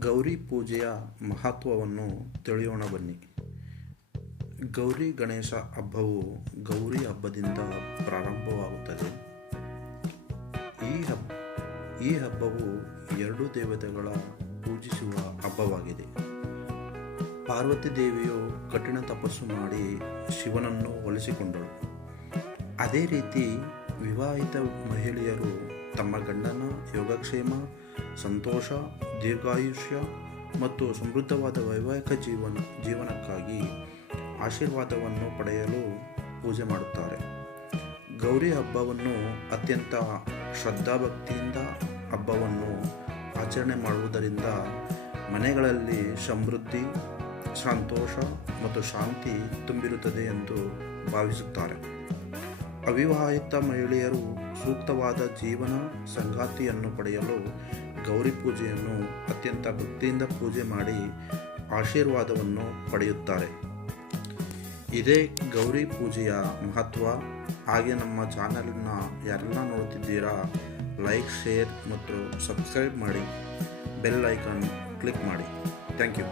ಗೌರಿ ಪೂಜೆಯ ಮಹತ್ವವನ್ನು ತಿಳಿಯೋಣ ಬನ್ನಿ. ಗೌರಿ ಗಣೇಶ ಹಬ್ಬವು ಗೌರಿ ಹಬ್ಬದಿಂದ ಪ್ರಾರಂಭವಾಗುತ್ತದೆ. ಈ ಹಬ್ಬವು ಎರಡು ದೇವತೆಗಳ ಪೂಜಿಸುವ ಹಬ್ಬವಾಗಿದೆ. ಪಾರ್ವತಿ ದೇವಿಯು ಕಠಿಣ ತಪಸ್ಸು ಮಾಡಿ ಶಿವನನ್ನು ಒಲಿಸಿಕೊಂಡಳು. ಅದೇ ರೀತಿ ವಿವಾಹಿತ ಮಹಿಳೆಯರು ತಮ್ಮ ಗಂಡನ ಯೋಗಕ್ಷೇಮ, ಸಂತೋಷ, ದೀರ್ಘಾಯುಷ್ಯ ಮತ್ತು ಸಮೃದ್ಧವಾದ ವೈವಾಹಿಕ ಜೀವನಕ್ಕಾಗಿ ಆಶೀರ್ವಾದವನ್ನು ಪಡೆಯಲು ಪೂಜೆ ಮಾಡುತ್ತಾರೆ. ಗೌರಿ ಹಬ್ಬವನ್ನು ಅತ್ಯಂತ ಶ್ರದ್ಧಾಭಕ್ತಿಯಿಂದ ಹಬ್ಬವನ್ನು ಆಚರಣೆ ಮಾಡುವುದರಿಂದ ಮನೆಗಳಲ್ಲಿ ಸಮೃದ್ಧಿ, ಸಂತೋಷ ಮತ್ತು ಶಾಂತಿ ತುಂಬಿರುತ್ತದೆ ಎಂದು ಭಾವಿಸುತ್ತಾರೆ. ಅವಿವಾಹಿತ ಮಹಿಳೆಯರು ಸೂಕ್ತವಾದ ಜೀವನ ಸಂಗಾತಿಯನ್ನು ಪಡೆಯಲು ಗೌರಿ ಪೂಜೆಯನ್ನು ಅತ್ಯಂತ ಭಕ್ತಿಯಿಂದ ಪೂಜೆ ಮಾಡಿ ಆಶೀರ್ವಾದವನ್ನು ಪಡೆಯುತ್ತಾರೆ. ಇದೇ ಗೌರಿ ಪೂಜೆಯ ಮಹತ್ವ. ಹಾಗೆ ನಮ್ಮ ಚಾನಲನ್ನು ಯಾರೆಲ್ಲ ನೋಡ್ತಿದ್ದೀರಾ, ಲೈಕ್, ಶೇರ್ ಮತ್ತು ಸಬ್ಸ್ಕ್ರೈಬ್ ಮಾಡಿ, ಬೆಲ್ ಐಕಾನ್ ಕ್ಲಿಕ್ ಮಾಡಿ. Thank you.